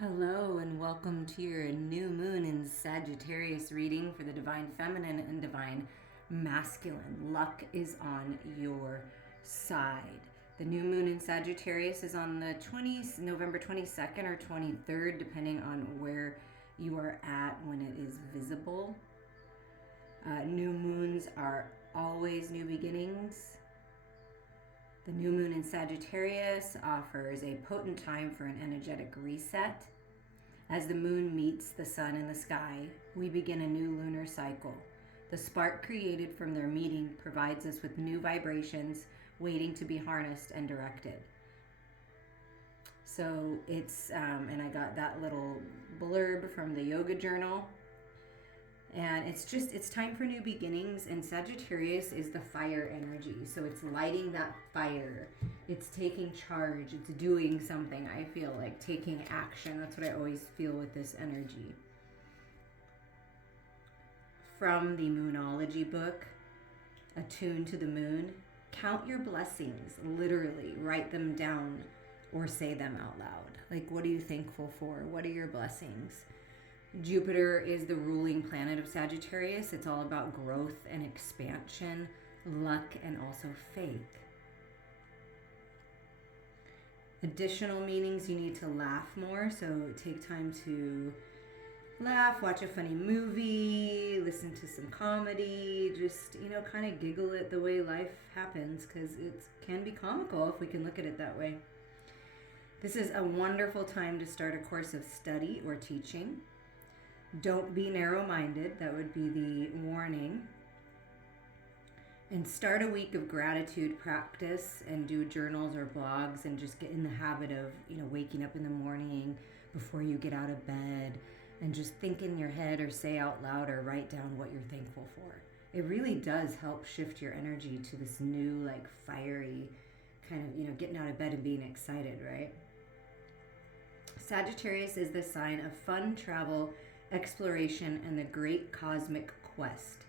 Hello and welcome to your new moon in Sagittarius reading for the Divine Feminine and Divine Masculine. Luck is on your side. The new moon in Sagittarius is on the November 22nd or 23rd, depending on where you are at when it is visible. New moons are always new beginnings. The new moon in Sagittarius offers a potent time for an energetic reset. As the moon meets the sun in the sky, we begin a new lunar cycle. The spark created from their meeting provides us with new vibrations waiting to be harnessed and directed. So it's, and I got that little blurb from the yoga journal. And it's time for new beginnings, and Sagittarius is the fire energy. So it's lighting that fire. It's taking charge. It's doing something. I feel like taking action. That's what I always feel with this energy. From the Moonology book, Attuned to the Moon, count your blessings. Literally, write them down or say them out loud. Like, what are you thankful for? What are your blessings? Jupiter is the ruling planet of Sagittarius. It's all about growth and expansion, luck, and also faith. Additional meanings: you need to laugh more, so take time to laugh, watch a funny movie, listen to some comedy, just, kind of giggle at the way life happens, because it can be comical if we can look at it that way. This is a wonderful time to start a course of study or teaching. Don't be narrow-minded. That would be the warning. And start a week of gratitude practice and do journals or blogs and just get in the habit of, waking up in the morning before you get out of bed and just think in your head or say out loud or write down what you're thankful for. It really does help shift your energy to this new, fiery kind of, getting out of bed and being excited, right? Sagittarius is the sign of fun, travel, exploration, and the great cosmic quest.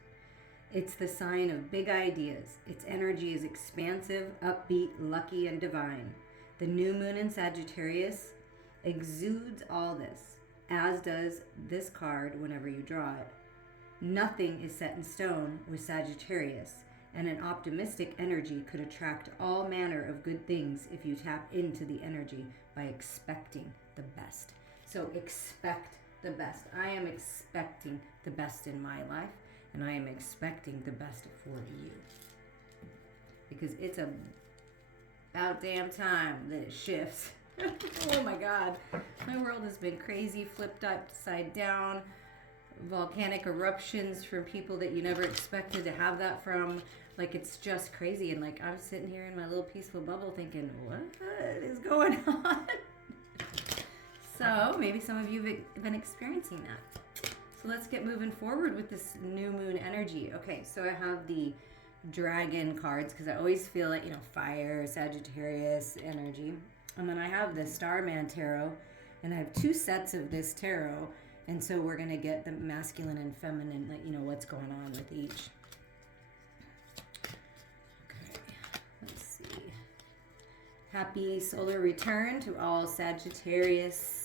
It's the sign of big ideas. Its energy is expansive, upbeat, lucky, and divine. The new moon in Sagittarius exudes all this, as does this card whenever you draw it. Nothing is set in stone with Sagittarius, and an optimistic energy could attract all manner of good things if you tap into the energy by expecting the best. So expect the best. I am expecting the best in my life, and I am expecting the best for you, because it's about damn time that it shifts. Oh my God, my world has been crazy, flipped upside down, volcanic eruptions from people that you never expected to have that from. It's just crazy, and I'm sitting here in my little peaceful bubble thinking, what is going on? So maybe some of you have been experiencing that. So let's get moving forward with this new moon energy. Okay, so I have the dragon cards because I always feel like, fire, Sagittarius energy. And then I have the Starman tarot, and I have two sets of this tarot. And so we're going to get the masculine and feminine, what's going on with each. Okay, let's see. Happy solar return to all Sagittarius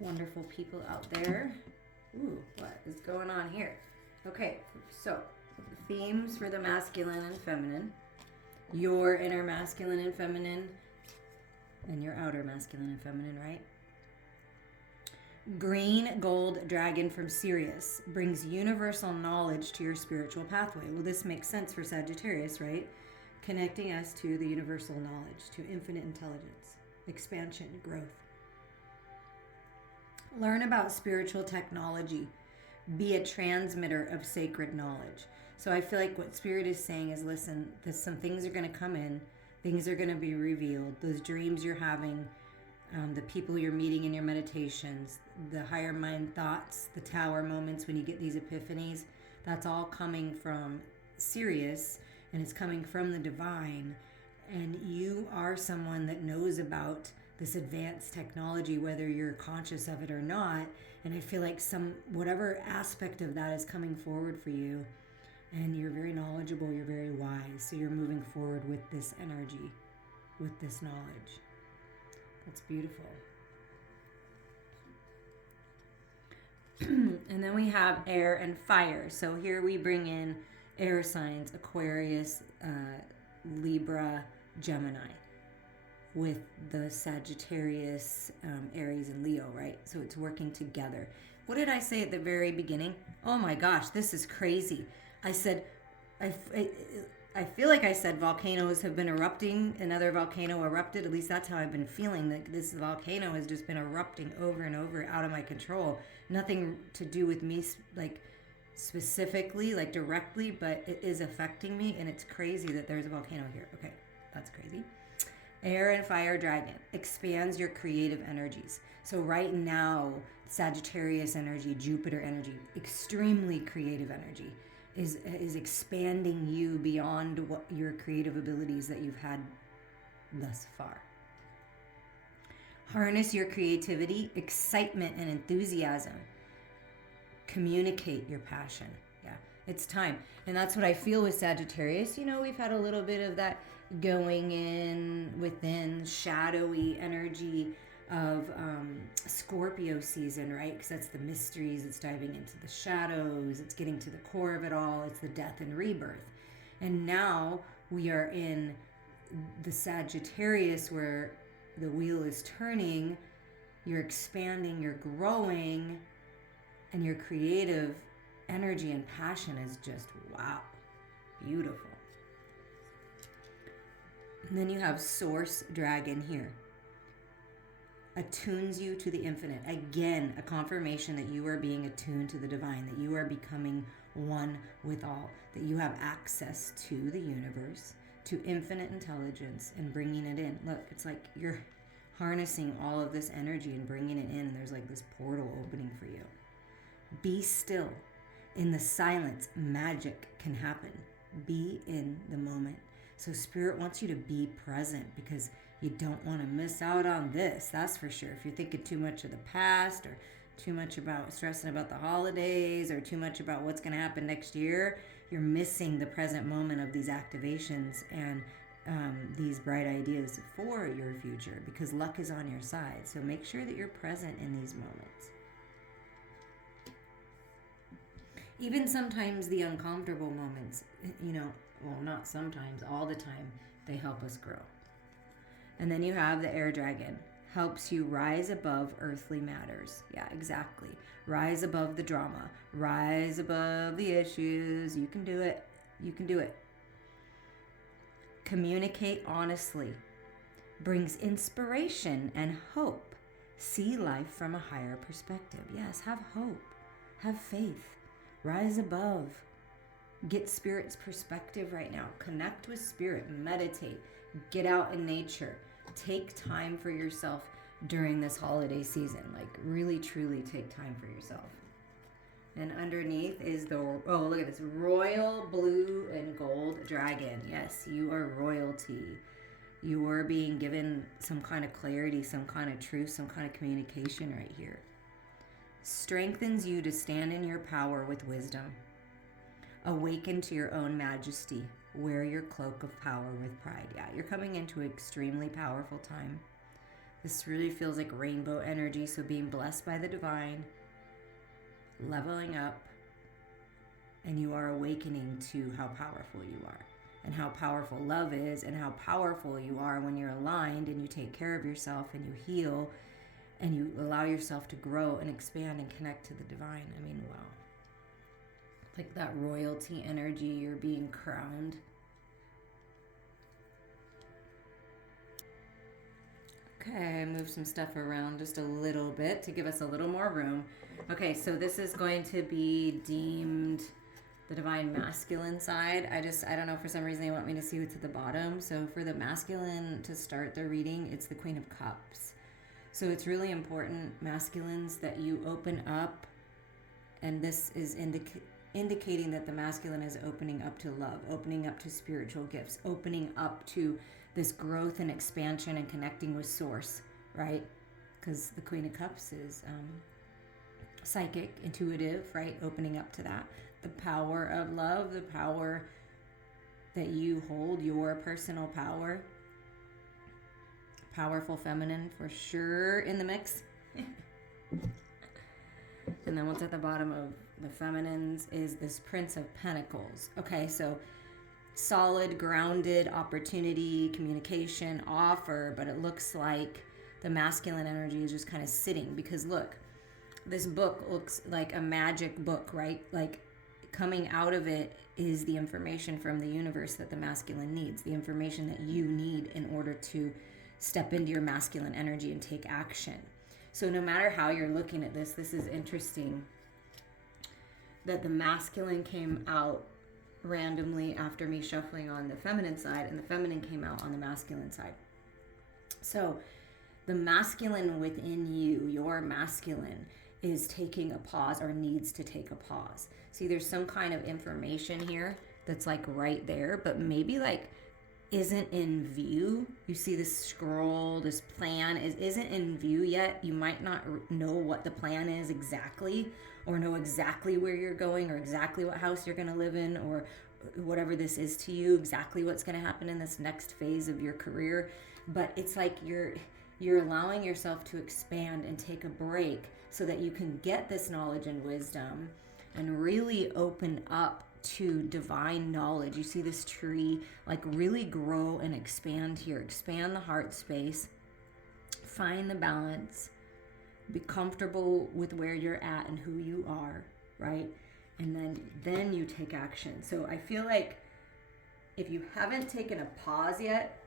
wonderful people out there. Ooh, what is going on here? Okay, so themes for the masculine and feminine. Your inner masculine and feminine, and your outer masculine and feminine, right? Green gold dragon from Sirius brings universal knowledge to your spiritual pathway. Well, this makes sense for Sagittarius, right? Connecting us to the universal knowledge, to infinite intelligence, expansion, growth. Learn about spiritual technology. Be a transmitter of sacred knowledge. So I feel like what Spirit is saying is, listen, some things are going to come in. Things are going to be revealed. Those dreams you're having, the people you're meeting in your meditations, the higher mind thoughts, the tower moments when you get these epiphanies, that's all coming from Sirius, and it's coming from the divine. And you are someone that knows about this advanced technology, whether you're conscious of it or not. And I feel like whatever aspect of that is coming forward for you, and you're very knowledgeable, you're very wise, so you're moving forward with this energy, with this knowledge. That's beautiful. And then we have air and fire. So here we bring in air signs, Aquarius, Libra, Gemini, with the Sagittarius, Aries, and Leo, right? So it's working together. What did I say at the very beginning? Oh my gosh, this is crazy. I said, I feel like I said volcanoes have been erupting. Another volcano erupted. At least that's how I've been feeling. That this volcano has just been erupting over and over, out of my control. Nothing to do with me, like specifically, like directly, but it is affecting me, and it's crazy that there's a volcano here. Okay, that's crazy. Air and fire dragon expands your creative energies. So right now, Sagittarius energy, Jupiter energy, extremely creative energy, is expanding you beyond what your creative abilities that you've had thus far. Harness your creativity, excitement, and enthusiasm. Communicate your passion. Yeah, it's time. And that's what I feel with Sagittarius. You know, we've had a little bit of that going in within shadowy energy of Scorpio season, right? Because that's the mysteries. It's diving into the shadows. It's getting to the core of it all. It's the death and rebirth. And now we are in the Sagittarius where the wheel is turning. You're expanding, you're growing, and your creative energy and passion is just, wow, beautiful. And then you have Source Dragon here. Attunes you to the infinite. Again, a confirmation that you are being attuned to the divine, that you are becoming one with all, that you have access to the universe, to infinite intelligence, and bringing it in. Look, it's like you're harnessing all of this energy and bringing it in, and there's like this portal opening for you. Be still. In the silence, magic can happen. Be in the moment. So Spirit wants you to be present because you don't want to miss out on this. That's for sure. If you're thinking too much of the past or too much about stressing about the holidays or too much about what's going to happen next year, you're missing the present moment of these activations and these bright ideas for your future, because luck is on your side. So make sure that you're present in these moments. Even sometimes the uncomfortable moments, well, not sometimes, all the time, they help us grow. And then you have the air dragon. Helps you rise above earthly matters. Yeah, exactly. Rise above the drama. Rise above the issues. You can do it. You can do it. Communicate honestly. Brings inspiration and hope. See life from a higher perspective. Yes, have hope. Have faith. Rise above. Get Spirit's perspective right now. Connect with Spirit. Meditate. Get out in nature. Take time for yourself during this holiday season. Like, really, truly take time for yourself. And underneath is look at this, royal blue and gold dragon. Yes, you are royalty. You are being given some kind of clarity, some kind of truth, some kind of communication right here. Strengthens you to stand in your power with wisdom. Awaken to your own majesty. Wear your cloak of power with pride. Yeah, you're coming into an extremely powerful time. This really feels like rainbow energy, so being blessed by the divine, leveling up, and you are awakening to how powerful you are and how powerful love is and how powerful you are when you're aligned and you take care of yourself and you heal and you allow yourself to grow and expand and connect to the divine. I mean, wow. Like that royalty energy, you're being crowned. Okay, move some stuff around just a little bit to give us a little more room. Okay, so this is going to be deemed the divine masculine side. I don't know, for some reason they want me to see what's at the bottom. So for the masculine to start the reading, it's the Queen of Cups. So it's really important, masculines, that you open up, and this is indicating that the masculine is opening up to love, opening up to spiritual gifts, opening up to this growth and expansion and connecting with source, right? Because the Queen of Cups is psychic, intuitive, right? Opening up to that. The power of love, the power that you hold, your personal power. Powerful feminine for sure in the mix. And then what's at the bottom of the feminines is this Prince of Pentacles. Okay, so solid, grounded, opportunity, communication, offer, but it looks like the masculine energy is just kind of sitting, because look, this book looks like a magic book, right? Like coming out of it is the information from the universe that the masculine needs, the information that you need in order to step into your masculine energy and take action. So no matter how you're looking at this, this is interesting that the masculine came out randomly after me shuffling on the feminine side, and the feminine came out on the masculine side. So the masculine within you, your masculine, is taking a pause or needs to take a pause. See, there's some kind of information here that's like right there, but maybe like isn't in view. You see this scroll, this plan isn't in view yet. You might not know what the plan is exactly, or know exactly where you're going, or exactly what house you're going to live in, or whatever this is to you, exactly what's going to happen in this next phase of your career. But it's like you're allowing yourself to expand and take a break so that you can get this knowledge and wisdom and really open up to divine knowledge. You see this tree like really grow and expand here. Expand the heart space. Find the balance. Be comfortable with where you're at and who you are, right? And then you take action. So I feel like if you haven't taken a pause yet,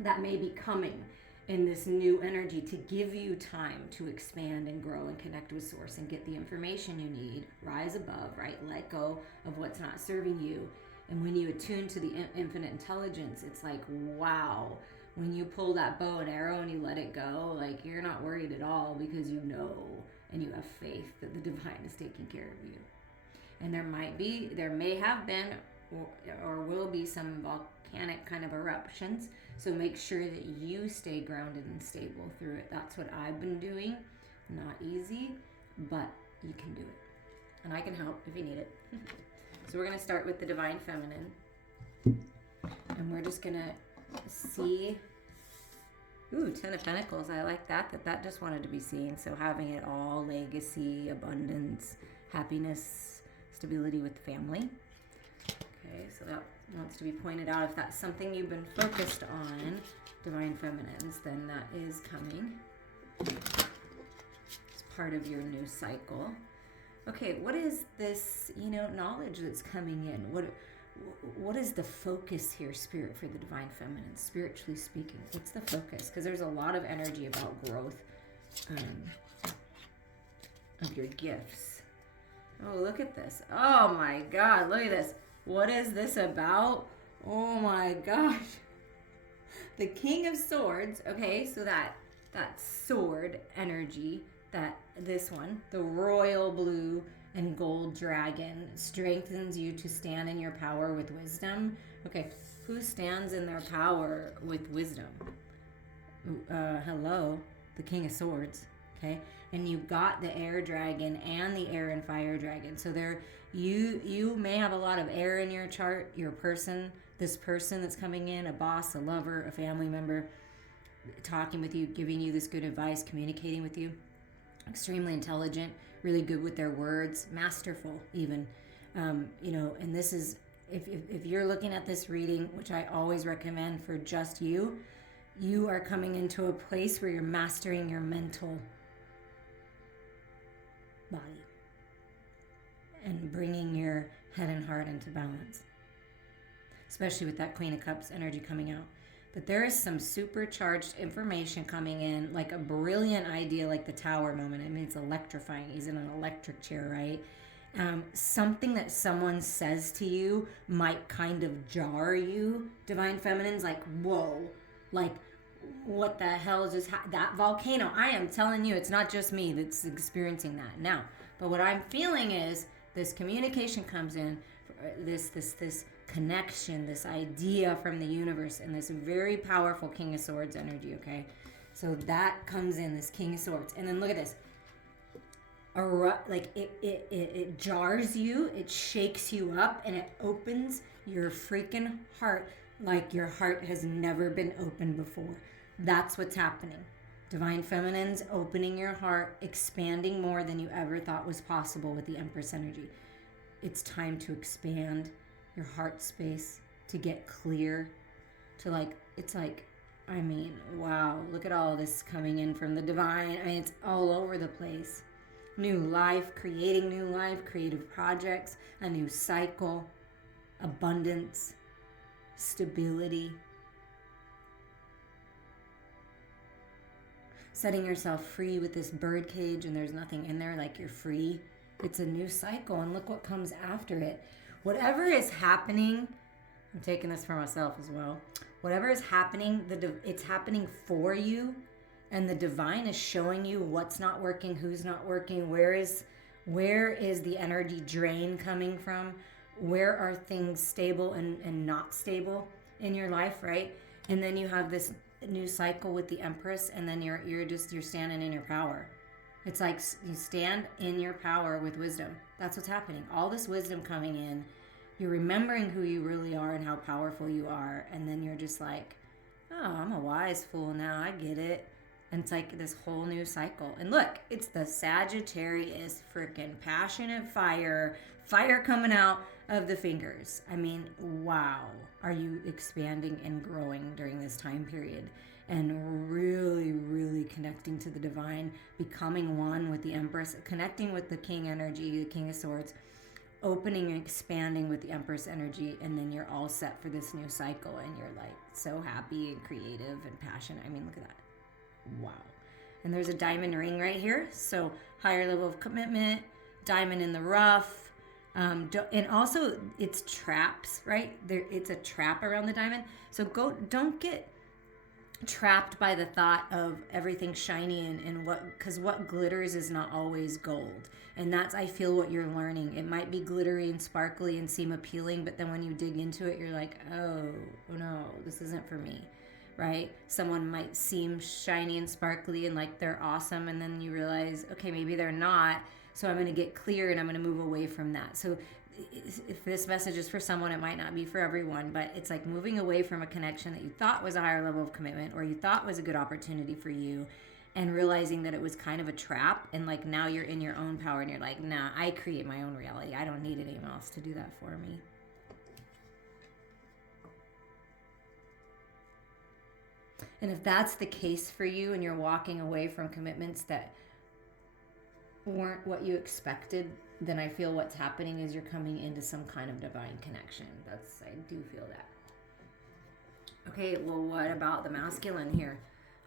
that may be coming in this new energy to give you time to expand and grow and connect with source and get the information you need, rise above, right? Let go of what's not serving you. And when you attune to the infinite intelligence, it's like, wow, when you pull that bow and arrow and you let it go, like you're not worried at all, because you know and you have faith that the divine is taking care of you. And there may have been or will be some volcanic kind of eruptions. So make sure that you stay grounded and stable through it. That's what I've been doing. Not easy, but you can do it. And I can help if you need it. So we're going to start with the Divine Feminine. And we're just going to see... Ooh, Ten of Pentacles. I like that just wanted to be seen. So having it all, legacy, abundance, happiness, stability with family. Okay, so that wants to be pointed out. If that's something you've been focused on, Divine Feminines, then that is coming. It's part of your new cycle. Okay, what is this, knowledge that's coming in? What is the focus here, Spirit, for the Divine Feminine, spiritually speaking? What's the focus? Because there's a lot of energy about growth of your gifts. Oh, look at this. Oh my God, look at this. What is this about? Oh my gosh. The King of Swords. Okay, so that sword energy, this one, the royal blue and gold dragon, strengthens you to stand in your power with wisdom. Okay, who stands in their power with wisdom? Hello, the King of Swords. Okay, and you got the air dragon and the air and fire dragon. So you may have a lot of air in your chart. This person that's coming in, a boss, a lover, a family member, talking with you, giving you this good advice, communicating with you. Extremely intelligent, really good with their words, masterful even. And this is, if you're looking at this reading, which I always recommend for just you are coming into a place where you're mastering your mental body and bringing your head and heart into balance, especially with that Queen of Cups energy coming out. But there is some supercharged information coming in, like a brilliant idea, like the Tower moment. I mean, it's electrifying. He's in an electric chair, right? Something that someone says to you might kind of jar you. Divine Feminine's like, whoa, like, what the hell just that volcano? I am telling you, it's not just me that's experiencing that now. But what I'm feeling is this communication comes in, this connection, this idea from the universe, and this very powerful King of Swords energy, okay? So that comes in, this King of Swords. And then look at this. Like it jars you, it shakes you up, and it opens your freaking heart like your heart has never been opened before. That's what's happening. Divine Feminines, opening your heart, expanding more than you ever thought was possible with the Empress energy. It's time to expand your heart space, to get clear, to wow, look at all this coming in from the divine. It's all over the place. New life, creating new life, creative projects, a new cycle, abundance, stability. Setting yourself free with this bird cage and there's nothing in there, like you're free. It's a new cycle, and look what comes after it. Whatever is happening, I'm taking this for myself as well. Whatever is happening, it's happening for you, and the divine is showing you what's not working, who's not working, where is the energy drain coming from, where are things stable and not stable in your life, right? And then you have this new cycle with the Empress, and then you're standing in your power. It's like you stand in your power with wisdom. That's what's happening. All this wisdom coming in. You're remembering who you really are and how powerful you are. And then you're just like, oh, I'm a wise fool now. I get it. And it's like this whole new cycle. And look, it's the Sagittarius, freaking passionate fire coming out of the fingers. I mean, wow. Are you expanding and growing during this time period? And really, really connecting to the divine, becoming one with the Empress, connecting with the King energy, the King of Swords, opening and expanding with the Empress energy, and then you're all set for this new cycle, and you're like so happy and creative and passionate. I mean, look at that. Wow. And there's a diamond ring right here, so higher level of commitment, diamond in the rough, and also it's traps, right? It's a trap around the diamond, so don't get trapped by the thought of everything shiny and because what glitters is not always gold. And that's, I feel, what you're learning. It might be glittery and sparkly and seem appealing, but then when you dig into it, you're like, oh no, this isn't for me, right? Someone might seem shiny and sparkly and like they're awesome, and then you realize, okay, maybe they're not, so I'm going to get clear and I'm going to move away from that. So if this message is for someone, it might not be for everyone, but it's like moving away from a connection that you thought was a higher level of commitment or you thought was a good opportunity for you, and realizing that it was kind of a trap, and like now you're in your own power and you're like, nah, I create my own reality. I don't need anyone else to do that for me. And if that's the case for you and you're walking away from commitments that weren't what you expected, then I feel what's happening is you're coming into some kind of divine connection. I do feel that. Okay, well, what about the masculine here?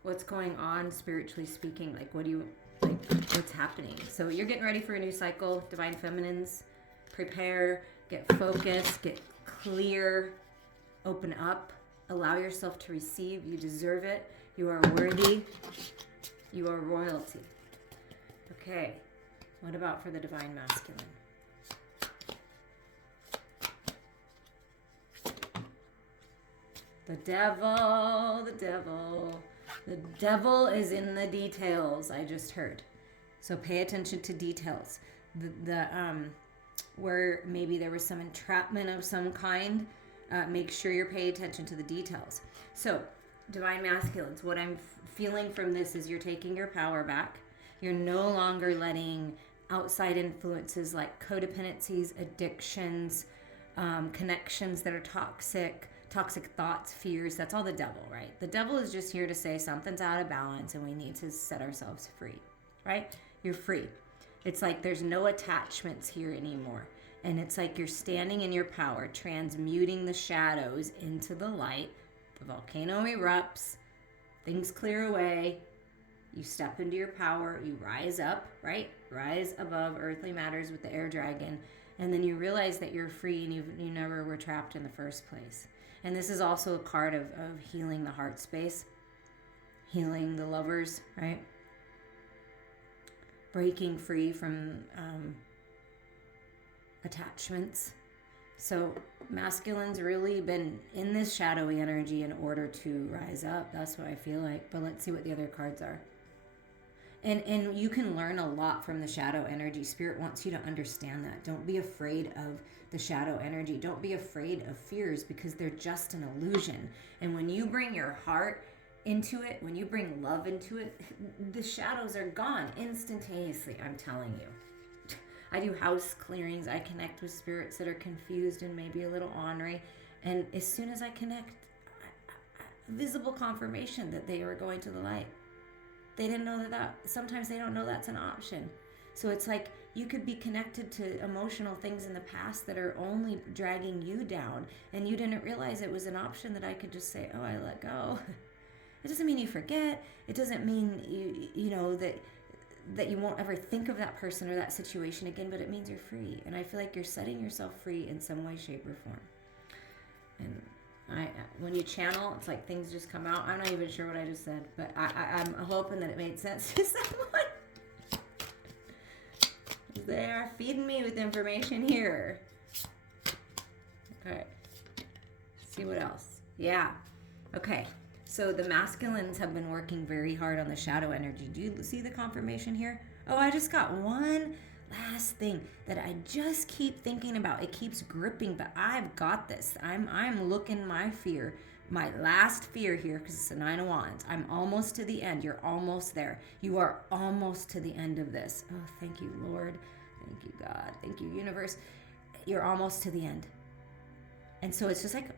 What's going on spiritually speaking? Like, what's happening? So you're getting ready for a new cycle, divine feminines. Prepare, get focused, get clear, open up, allow yourself to receive. You deserve it. You are worthy. You are royalty. Okay. What about for the divine masculine? The devil, the devil. The devil is in the details, I just heard. So pay attention to details. Where maybe there was some entrapment of some kind, make sure you're paying attention to the details. So, divine masculines, what I'm feeling from this is you're taking your power back. You're no longer letting outside influences like codependencies, addictions, connections that are toxic thoughts, fears. That's all the devil, right? The devil is just here to say something's out of balance and we need to set ourselves free, right? You're free. It's like there's no attachments here anymore. And it's like you're standing in your power, transmuting the shadows into the light. The volcano erupts, things clear away. You step into your power, you rise up, right? Rise above earthly matters with the air dragon. And then you realize that you're free and you never were trapped in the first place. And this is also a card of healing the heart space, healing the lovers, right? Breaking free from attachments. So masculine's really been in this shadowy energy in order to rise up. That's what I feel like. But let's see what the other cards are. And you can learn a lot from the shadow energy. Spirit wants you to understand that. Don't be afraid of the shadow energy. Don't be afraid of fears because they're just an illusion. And when you bring your heart into it, when you bring love into it, the shadows are gone instantaneously, I'm telling you. I do house clearings. I connect with spirits that are confused and maybe a little ornery. And as soon as I connect, visible confirmation that they are going to the light. They didn't know that sometimes they don't know that's an option. So it's like you could be connected to emotional things in the past that are only dragging you down, and you didn't realize it was an option that I could just say, oh, I let go. It doesn't mean you forget. It doesn't mean you know that you won't ever think of that person or that situation again, but it means you're free. And I feel like you're setting yourself free in some way, shape, or form. And when you channel, it's like things just come out. I'm not even sure what I just said, but I'm hoping that it made sense to someone. They are feeding me with information here. Okay. See what else? Yeah. Okay. So the masculines have been working very hard on the shadow energy. Do you see the confirmation here? Oh, I just got one last thing that I just keep thinking about. It keeps gripping, but I've got this. I'm looking my fear, my last fear here, because it's the 9 of Wands. I'm almost to the end. You're almost there. You are almost to the end of this. Oh, thank you, Lord. Thank you, God. Thank you, universe. You're almost to the end. And so it's just like,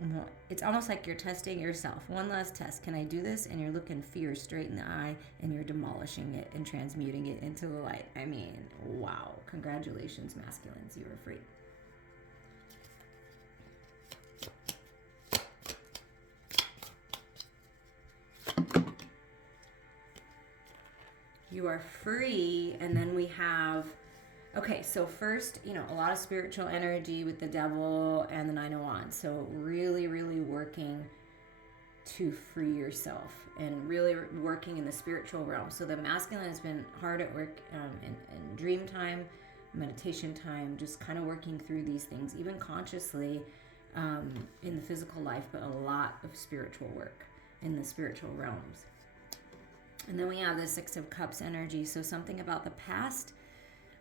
it's almost like you're testing yourself. One last test. Can I do this? And you're looking fear straight in the eye and you're demolishing it and transmuting it into the light. I mean, wow. Congratulations, masculines. You are free. You are free. And then we have... Okay, so first, a lot of spiritual energy with the devil and the 9 of Wands. So really, really working to free yourself and really working in the spiritual realm. So the masculine has been hard at work in dream time, meditation time, just kind of working through these things, even consciously in the physical life, but a lot of spiritual work in the spiritual realms. And then we have the 6 of Cups energy. So something about the past,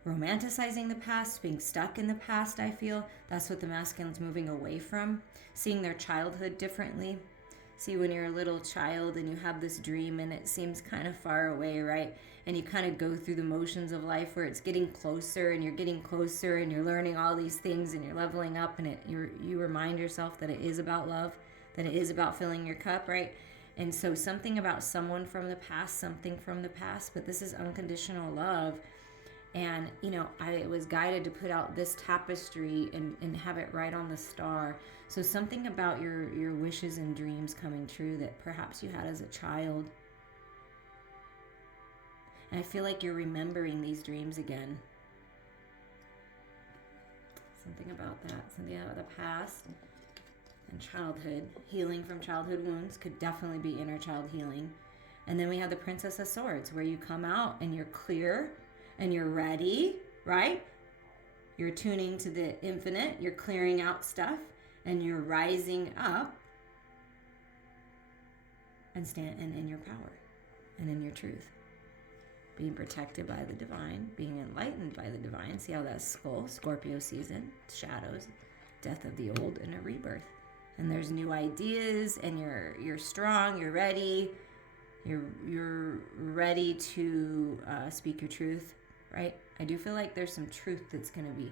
romanticizing the past, being stuck in the past, I feel. That's what the masculine's moving away from. Seeing their childhood differently. See, when you're a little child and you have this dream and it seems kind of far away, right? And you kind of go through the motions of life where it's getting closer and you're getting closer and you're learning all these things and you're leveling up, and you remind yourself that it is about love, that it is about filling your cup, right? And so something about someone from the past, something from the past, but this is unconditional love. And, I was guided to put out this tapestry and have it right on the star. So something about your wishes and dreams coming true that perhaps you had as a child. And I feel like you're remembering these dreams again. Something about that. Something about the past and childhood. Healing from childhood wounds could definitely be inner child healing. And then we have the Princess of Swords, where you come out and you're clear and you're ready, right? You're tuning to the infinite. You're clearing out stuff and you're rising up and stand in your power and in your truth. Being protected by the divine, being enlightened by the divine. See how that's Scorpio season, shadows, death of the old and a rebirth. And there's new ideas and you're strong, you're ready. You're ready to speak your truth. Right? I do feel like there's some truth that's going to be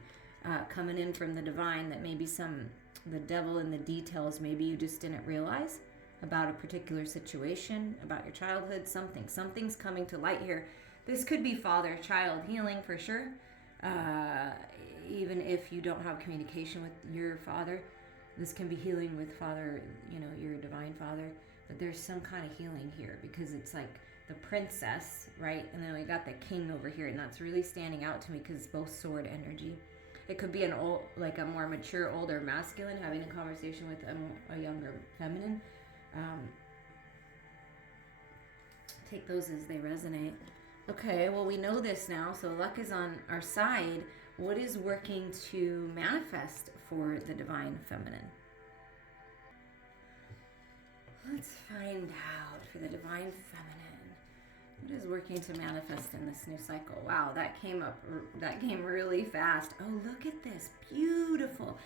coming in from the divine, that maybe the devil in the details, maybe you just didn't realize about a particular situation, about your childhood, something's coming to light here. This could be father-child healing for sure. Even if you don't have communication with your father, this can be healing with father, your divine father. But there's some kind of healing here, because it's like the princess, right? And then we got the king over here, and that's really standing out to me because it's both sword energy. It could be a more mature, older masculine having a conversation with a younger feminine. Take those as they resonate. Okay, well, we know this now, so luck is on our side. What is working to manifest for the divine feminine? Let's find out for the divine feminine. What is working to manifest in this new cycle? Wow, that came really fast. Oh, look at this. Beautiful.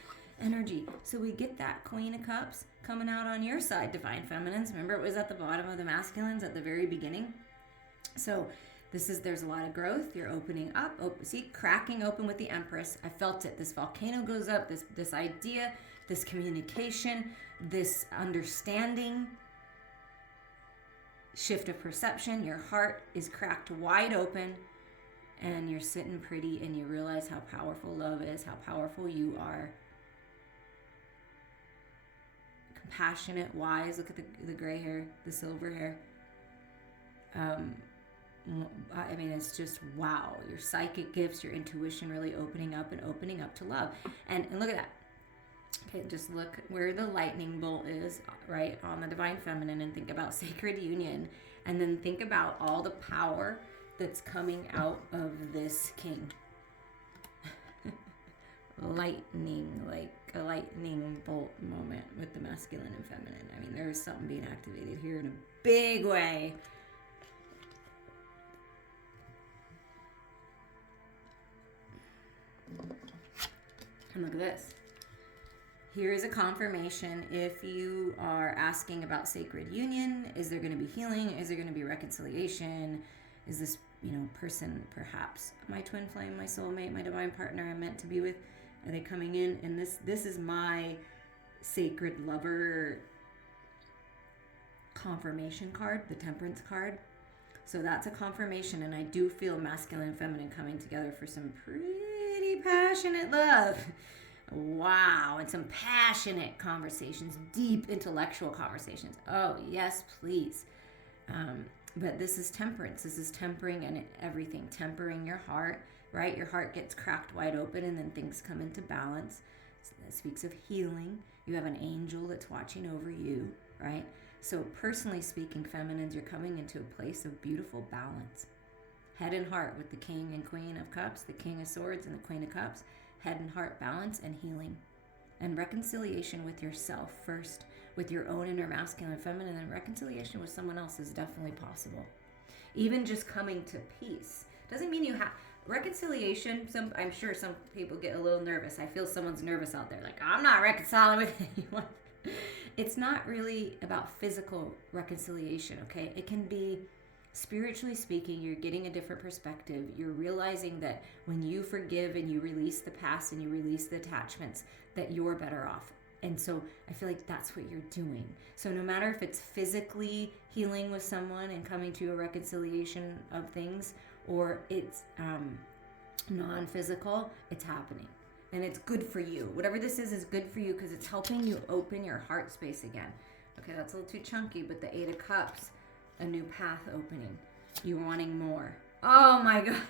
energy. So we get that Queen of Cups coming out on your side, Divine Feminines. Remember, it was at the bottom of the masculines at the very beginning. So there's a lot of growth. You're opening up. See, cracking open with the Empress. I felt it. This volcano goes up. This idea, this communication, this understanding, shift of perception. Your heart is cracked wide open, and you're sitting pretty, and you realize how powerful love is, how powerful you are. Compassionate, wise. Look at the gray hair, the silver hair. I mean, it's just wow. Your psychic gifts, your intuition really opening up to love. And look at that. Okay, just look where the lightning bolt is, right, on the Divine Feminine, and think about sacred union. And then think about all the power that's coming out of this king. Lightning, like a lightning bolt moment with the masculine and feminine. I mean, there is something being activated here in a big way. And look at this. Here is a confirmation. If you are asking about sacred union, is there going to be healing? Is there going to be reconciliation? Is this, person perhaps my twin flame, my soulmate, my divine partner I'm meant to be with? Are they coming in? And this is my sacred lover confirmation card, the Temperance card. So that's a confirmation, and I do feel masculine and feminine coming together for some pretty passionate love. Wow, and some passionate conversations, deep intellectual conversations. Oh, yes, please. But this is temperance. This is tempering and everything. Tempering your heart, right? Your heart gets cracked wide open, and then things come into balance. So that speaks of healing. You have an angel that's watching over you, right? So personally speaking, feminines, you're coming into a place of beautiful balance. Head and heart with the King and Queen of Cups, the King of Swords and the Queen of Cups. Head and heart balance and healing. And reconciliation with yourself first, with your own inner masculine and feminine, and reconciliation with someone else is definitely possible. Even just coming to peace. Doesn't mean you have... Reconciliation, I'm sure some people get a little nervous. I feel someone's nervous out there, like, I'm not reconciling with anyone. It's not really about physical reconciliation, okay? It can be, spiritually speaking, you're getting a different perspective. You're realizing that when you forgive and you release the past and you release the attachments, that you're better off. And so I feel like that's what you're doing. So no matter if it's physically healing with someone and coming to a reconciliation of things, or it's non-physical, it's happening. And it's good for you. Whatever this is good for you because it's helping you open your heart space again. Okay, that's a little too chunky, but the Eight of Cups, a new path opening. You wanting more. Oh my God.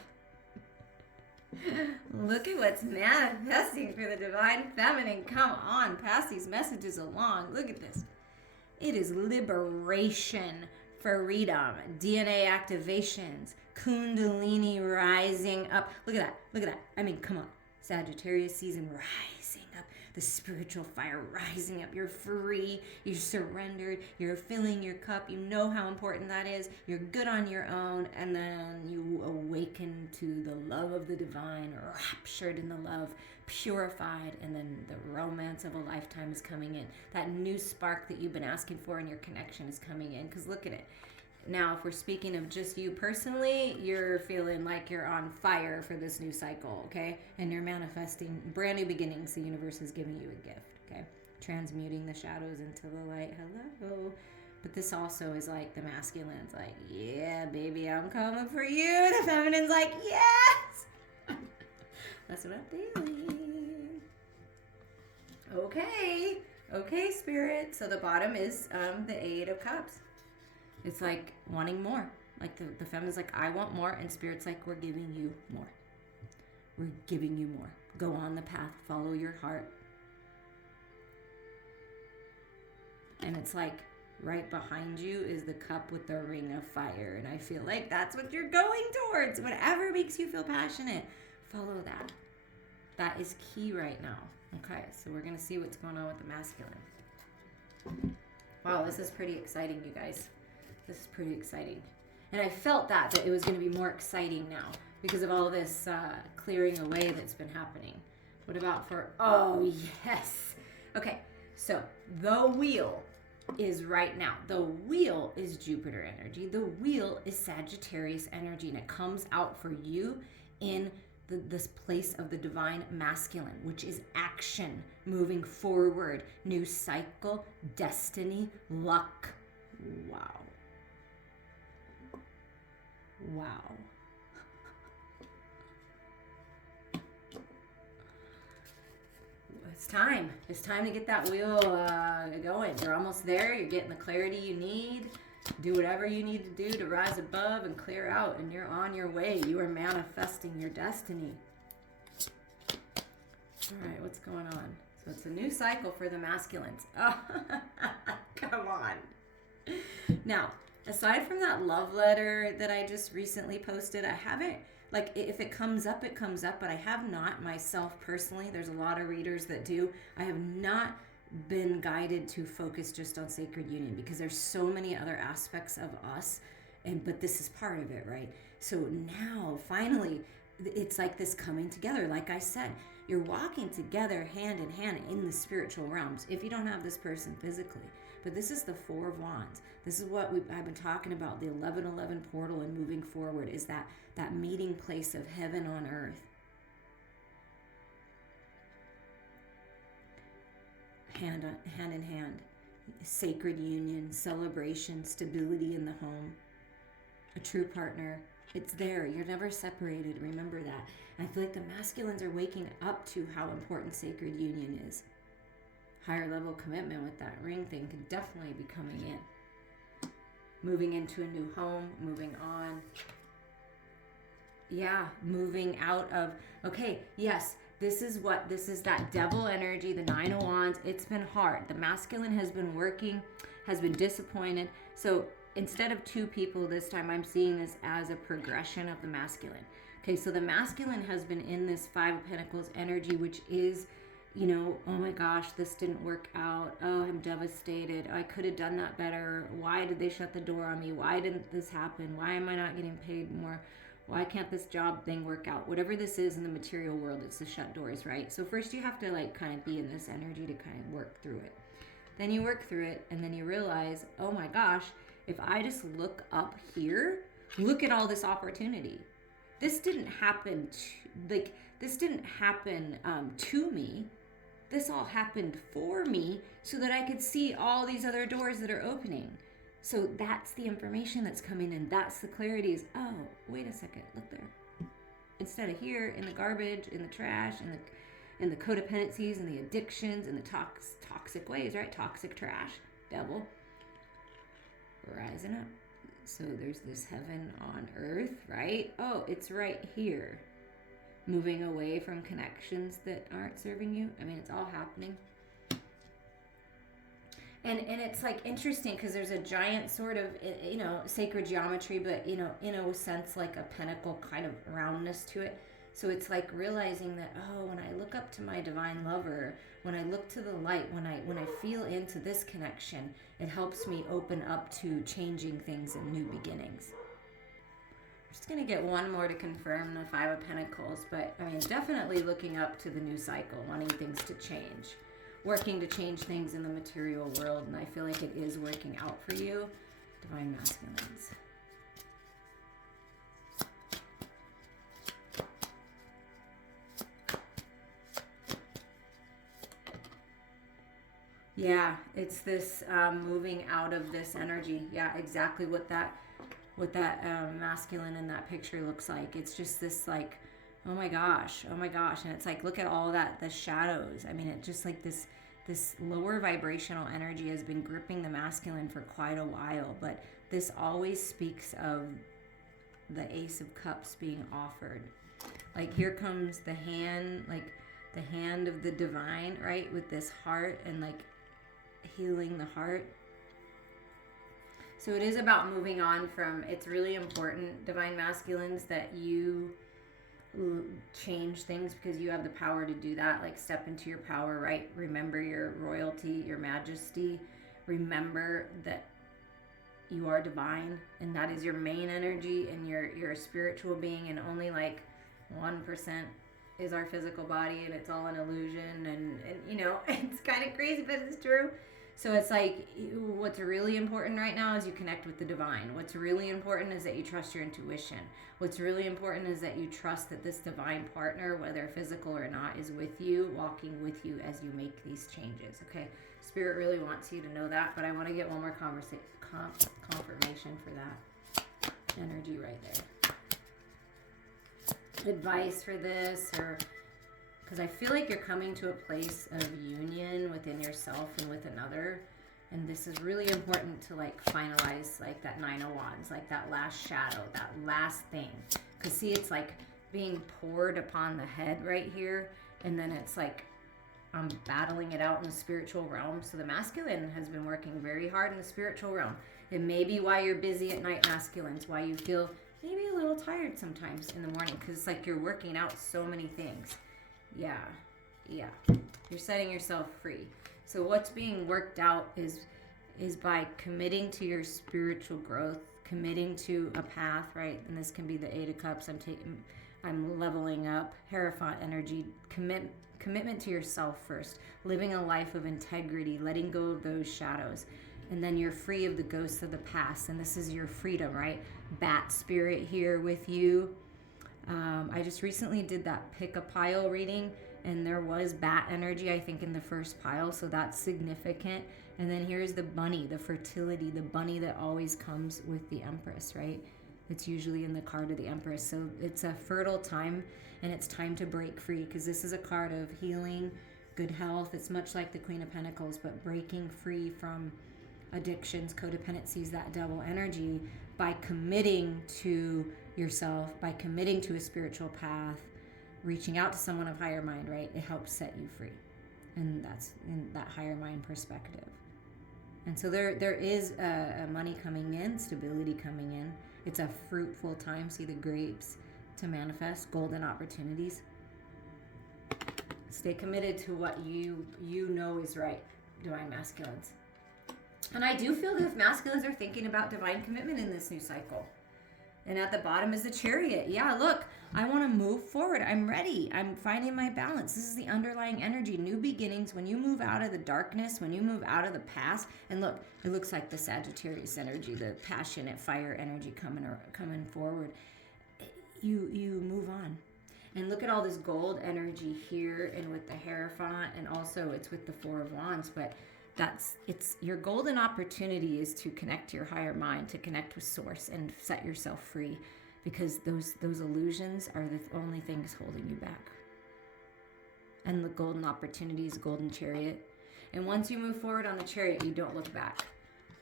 Look at what's manifesting for the Divine Feminine. Come on, pass these messages along. Look at this. It is liberation, freedom, DNA activations, Kundalini rising up. Look at that. Look at that. I mean, come on. Sagittarius season rising up. The spiritual fire rising up. You're free. You're surrendered. You're filling your cup. You know how important that is. You're good on your own. And then you awaken to the love of the divine, raptured in the love, purified. And then the romance of a lifetime is coming in. That new spark that you've been asking for in your connection is coming in. Because look at it. Now, if we're speaking of just you personally, you're feeling like you're on fire for this new cycle, okay? And you're manifesting brand new beginnings. The universe is giving you a gift, okay? Transmuting the shadows into the light. Hello. But this also is like the masculine's like, yeah, baby, I'm coming for you. The feminine's like, yes. That's what I'm feeling. Okay, Spirit. So the bottom is the Eight of Cups. It's like wanting more. Like the feminine's like, I want more. And Spirit's like, we're giving you more. We're giving you more. Go on the path. Follow your heart. And it's like right behind you is the cup with the ring of fire. And I feel like that's what you're going towards. Whatever makes you feel passionate, follow that. That is key right now. Okay, so we're going to see what's going on with the masculine. Wow, this is pretty exciting, you guys. This is pretty exciting. And I felt that it was going to be more exciting now because of all this clearing away that's been happening. What about for, oh, yes. Okay, so the wheel is right now. The wheel is Jupiter energy. The wheel is Sagittarius energy, and it comes out for you in this place of the divine masculine, which is action, moving forward, new cycle, destiny, luck. Wow. Wow. It's time. It's time to get that wheel going. You're almost there. You're getting the clarity you need. Do whatever you need to do to rise above and clear out, and you're on your way. You are manifesting your destiny. All right, what's going on? So it's a new cycle for the masculines. Oh, come on. Now, aside from that love letter that I just recently posted, I haven't, like, if it comes up, it comes up, but I have not myself personally. There's a lot of readers that do. I have not been guided to focus just on sacred union because there's so many other aspects of us, but this is part of it, right? So now, finally, it's like this coming together. Like I said, you're walking together hand in hand in the spiritual realms if you don't have this person physically. But this is the Four of Wands. This is what I've been talking about, the 1111 portal and moving forward, is that meeting place of heaven on earth. Hand in hand. Sacred union, celebration, stability in the home. A true partner. It's there. You're never separated. Remember that. And I feel like the masculines are waking up to how important sacred union is. Higher level commitment with that ring thing could definitely be coming in. Moving into a new home, moving on. Yeah, moving out of, okay, yes, this is that devil energy, the Nine of Wands. It's been hard. The masculine has been working, has been disappointed. So instead of two people this time, I'm seeing this as a progression of the masculine. Okay, so the masculine has been in this Five of Pentacles energy, which is, you know, oh my gosh, this didn't work out. Oh, I'm devastated. I could have done that better. Why did they shut the door on me? Why didn't this happen? Why am I not getting paid more? Why can't this job thing work out? Whatever this is in the material world, it's the shut doors, right? So first you have to like kind of be in this energy to kind of work through it. Then you work through it, and then you realize, oh my gosh, if I just look up here, look at all this opportunity. This didn't happen to me. This all happened for me so that I could see all these other doors that are opening. So that's the information that's coming in. That's the clarity is, oh, wait a second, look there. Instead of here in the garbage, in the trash, in the codependencies and the addictions and the toxic ways, right? Toxic trash, devil, rising up. So there's this heaven on earth, right? Oh, it's right here. Moving away from connections that aren't serving you. I mean, it's all happening. And it's like interesting because there's a giant sort of, you know, sacred geometry, but, you know, in a sense like a pentacle kind of roundness to it. So it's like realizing that, oh, when I look up to my divine lover, when I look to the light, when I feel into this connection, it helps me open up to changing things and new beginnings. I'm just going to get one more to confirm the Five of Pentacles, but I mean, definitely looking up to the new cycle, wanting things to change. Working to change things in the material world, and I feel like it is working out for you, divine masculines. Yeah, it's this moving out of this energy. Yeah, exactly what that masculine in that picture looks like. It's just this like, oh my gosh, and it's like, look at all that, the shadows. I mean, it just like this lower vibrational energy has been gripping the masculine for quite a while, but this always speaks of the Ace of Cups being offered. Like here comes the hand, like the hand of the divine, right, with this heart and like healing the heart. So it is about moving on from, it's really important, divine masculines, that you change things because you have the power to do that. Like step into your power, right? Remember your royalty, your majesty. Remember that you are divine, and that is your main energy, and you're a spiritual being, and only like 1% is our physical body, and it's all an illusion, and you know, it's kind of crazy, but it's true. So it's like, what's really important right now is you connect with the divine. What's really important is that you trust your intuition. What's really important is that you trust that this divine partner, whether physical or not, is with you, walking with you as you make these changes. Okay, Spirit really wants you to know that, but I want to get one more confirmation for that energy right there. Advice for this, or because I feel like you're coming to a place of union within yourself and with another, and this is really important to like finalize like that 9 of Wands, like that last shadow, that last thing. Because see, it's like being poured upon the head right here, and then it's like I'm battling it out in the spiritual realm. So the masculine has been working very hard in the spiritual realm. It may be why you're busy at night, masculines, why you feel maybe a little tired sometimes in the morning, because it's like you're working out so many things. Yeah. You're setting yourself free. So what's being worked out is by committing to your spiritual growth, committing to a path, right? And this can be the 8 of Cups. I'm leveling up, Hierophant energy, commitment to yourself first, living a life of integrity, letting go of those shadows. And then you're free of the ghosts of the past. And this is your freedom, right? Bat spirit here with you. I just recently did that pick a pile reading, and there was bat energy, I think, in the first pile, so that's significant. And then here's the bunny, the fertility, the bunny that always comes with the Empress, right? It's usually in the card of the Empress. So it's a fertile time, and it's time to break free, because this is a card of healing, good health. It's much like the Queen of Pentacles, but breaking free from addictions, codependencies, that devil energy, by committing to yourself, by committing to a spiritual path, reaching out to someone of higher mind, right? It helps set you free. And that's in that higher mind perspective. And so there is a money coming in, stability coming in. It's a fruitful time. See the grapes to manifest, golden opportunities. Stay committed to what you know is right, divine masculines. And I do feel that if masculines are thinking about divine commitment in this new cycle. And at the bottom is the Chariot. Yeah, look, I want to move forward. I'm ready. I'm finding my balance. This is the underlying energy. New beginnings. When you move out of the darkness, when you move out of the past, and look, it looks like the Sagittarius energy, the passionate fire energy coming forward. You move on. And look at all this gold energy here, and with the Hierophant, and also it's with the 4 of Wands, but it's your golden opportunity is to connect to your higher mind, to connect with source and set yourself free, because those illusions are the only things holding you back. And the golden opportunity is golden Chariot. And once you move forward on the Chariot, you don't look back.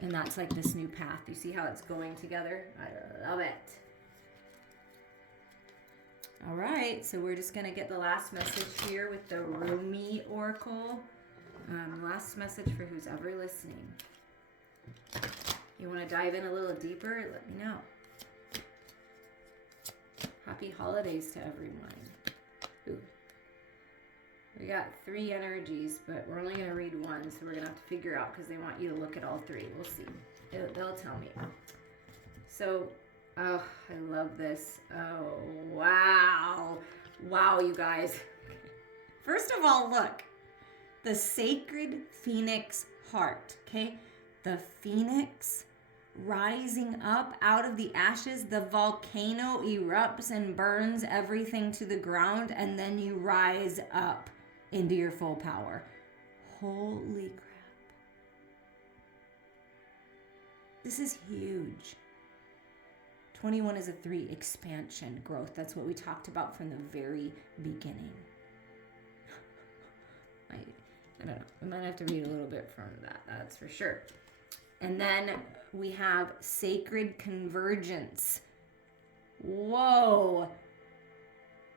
And that's like this new path. You see how it's going together? I love it. All right, so we're just going to get the last message here with the Rumi Oracle. Last message for who's ever listening. You want to dive in a little deeper? Let me know. Happy holidays to everyone. Ooh. We got 3 energies, but we're only going to read one, so we're going to have to figure out, because they want you to look at all 3. We'll see. They'll tell me. So, oh, I love this. Oh, wow. Wow, you guys. First of all, look. The sacred phoenix heart, okay? The phoenix rising up out of the ashes. The volcano erupts and burns everything to the ground, and then you rise up into your full power. Holy crap. This is huge. 21 is a 3, expansion, growth. That's what we talked about from the very beginning. I don't know. I might have to read a little bit from that. That's for sure. And then we have sacred convergence. Whoa.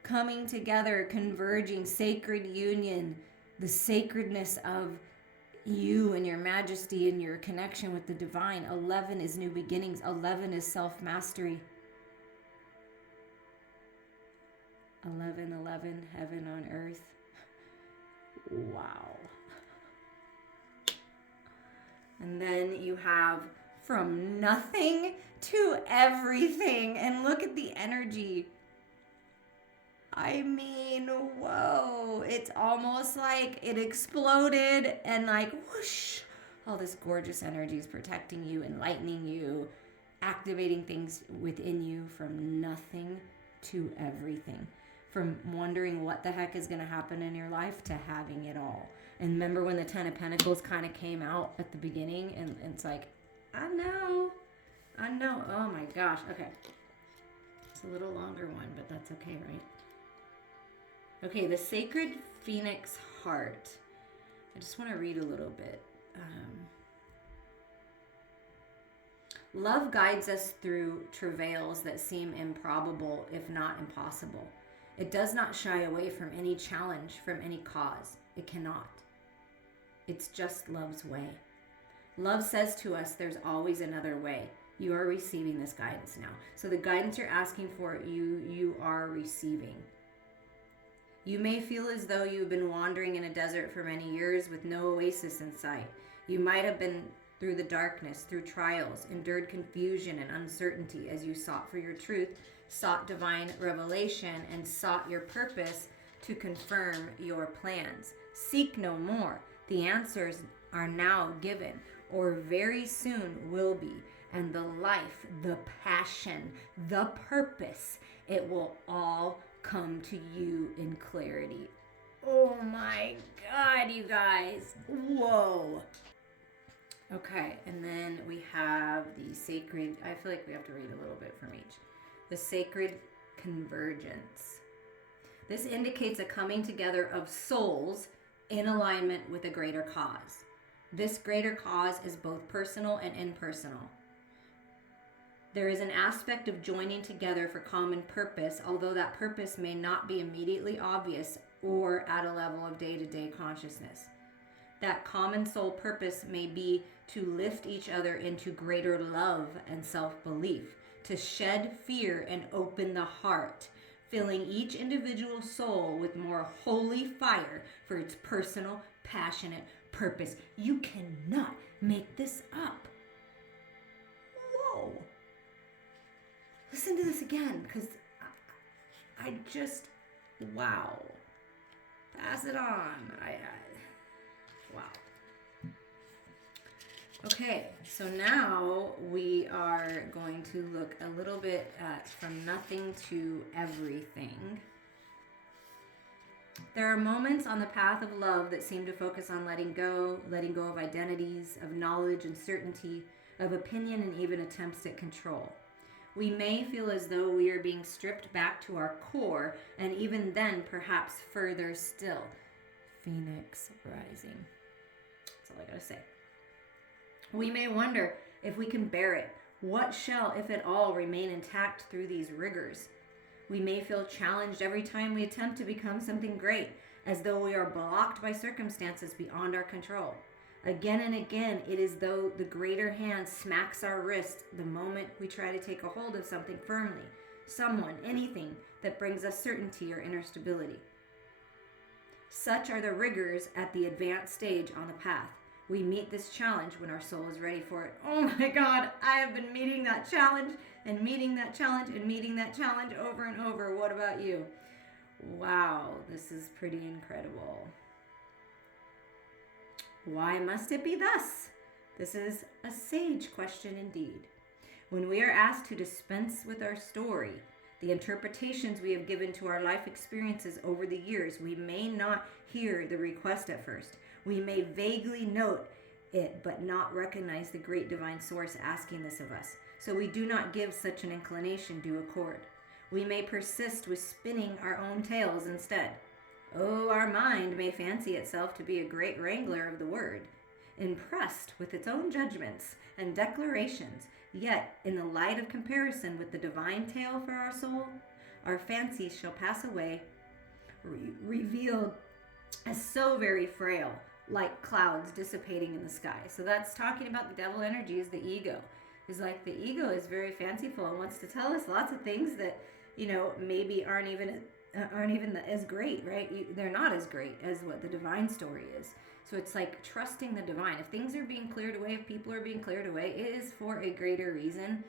Coming together, converging, sacred union, the sacredness of you and your majesty and your connection with the divine. 11 is new beginnings. 11 is self-mastery. 11, heaven on earth. Wow. And then you have from nothing to everything. And look at the energy. I mean, whoa. It's almost like it exploded and like whoosh. All this gorgeous energy is protecting you, enlightening you, activating things within you from nothing to everything. From wondering what the heck is going to happen in your life to having it all. And remember when the Ten of Pentacles kind of came out at the beginning and it's like, I know. Oh my gosh. Okay. It's a little longer one, but that's okay, right? Okay, the Sacred Phoenix Heart. I just want to read a little bit. Love guides us through travails that seem improbable, if not impossible. It does not shy away from any challenge, from any cause. It cannot. It's just love's way. Love says to us, there's always another way. You are receiving this guidance now. So the guidance you're asking for, you are receiving. You may feel as though you've been wandering in a desert for many years with no oasis in sight. You might have been through the darkness, through trials, endured confusion and uncertainty as you sought for your truth, sought divine revelation, and sought your purpose to confirm your plans. Seek no more. The answers are now given, or very soon will be. And the life, the passion, the purpose, it will all come to you in clarity. Oh my God, you guys. Whoa. Okay, and then we have the sacred, I feel like we have to read a little bit from each. The sacred convergence. This indicates a coming together of souls in alignment with a greater cause. This greater cause is both personal and impersonal. There is an aspect of joining together for common purpose, although that purpose may not be immediately obvious or at a level of day-to-day consciousness. That common soul purpose may be to lift each other into greater love and self-belief, to shed fear and open the heart, filling each individual soul with more holy fire for its personal, passionate purpose. You cannot make this up. Whoa. Listen to this again, because I just, wow. Pass it on. Wow. Okay, so now we are going to look a little bit at from nothing to everything. There are moments on the path of love that seem to focus on letting go of identities, of knowledge and certainty, of opinion and even attempts at control. We may feel as though we are being stripped back to our core, and even then, perhaps further still. Phoenix rising. That's all I gotta say. We may wonder if we can bear it. What shall, if at all, remain intact through these rigors? We may feel challenged every time we attempt to become something great, as though we are blocked by circumstances beyond our control. Again and again, it is though the greater hand smacks our wrist the moment we try to take a hold of something firmly, someone, anything that brings us certainty or inner stability. Such are the rigors at the advanced stage on the path. We meet this challenge when our soul is ready for it. Oh my God, I have been meeting that challenge and meeting that challenge and meeting that challenge over and over. What about you? Wow, this is pretty incredible. Why must it be thus? This is a sage question indeed. When we are asked to dispense with our story, the interpretations we have given to our life experiences over the years, we may not hear the request at first. We may vaguely note it, but not recognize the great divine source asking this of us. So we do not give such an inclination due accord. We may persist with spinning our own tales instead. Oh, our mind may fancy itself to be a great wrangler of the word, impressed with its own judgments and declarations, yet in the light of comparison with the divine tale for our soul, our fancies shall pass away, revealed as so very frail, like clouds dissipating in the sky. So that's talking about the devil energy is the ego. Is like the ego is very fanciful and wants to tell us lots of things that, maybe aren't even as great, right? They're not as great as what the divine story is. So it's like trusting the divine. If things are being cleared away, if people are being cleared away, it is for a greater reason.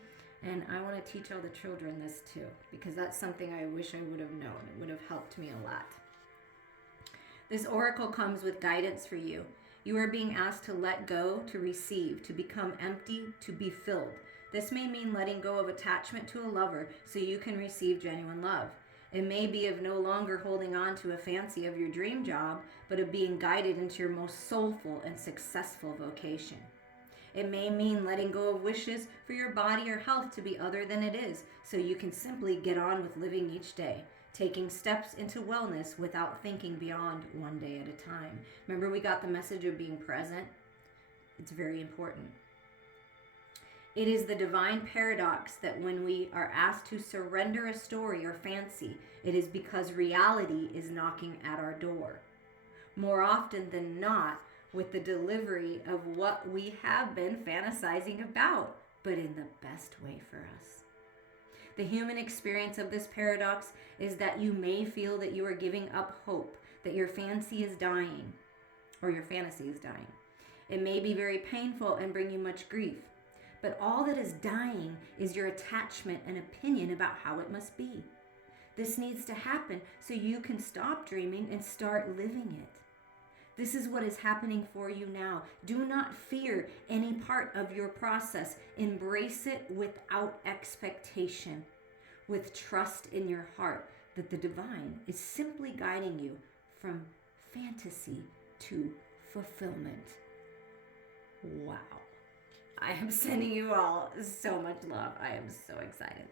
And I want to teach all the children this too, because that's something I wish I would have known. It would have helped me a lot. This oracle comes with guidance for you. You are being asked to let go, to receive, to become empty, to be filled. This may mean letting go of attachment to a lover so you can receive genuine love. It may be of no longer holding on to a fancy of your dream job, but of being guided into your most soulful and successful vocation. It may mean letting go of wishes for your body or health to be other than it is, so you can simply get on with living each day, taking steps into wellness without thinking beyond one day at a time. Remember, we got the message of being present? It's very important. It is the divine paradox that when we are asked to surrender a story or fancy, it is because reality is knocking at our door. More often than not, with the delivery of what we have been fantasizing about, but in the best way for us. The human experience of this paradox is that you may feel that you are giving up hope, that your fancy is dying, or your fantasy is dying. It may be very painful and bring you much grief, but all that is dying is your attachment and opinion about how it must be. This needs to happen so you can stop dreaming and start living it. This is what is happening for you now. Do not fear any part of your process. Embrace it without expectation, with trust in your heart that the divine is simply guiding you from fantasy to fulfillment. Wow. I am sending you all so much love. I am so excited.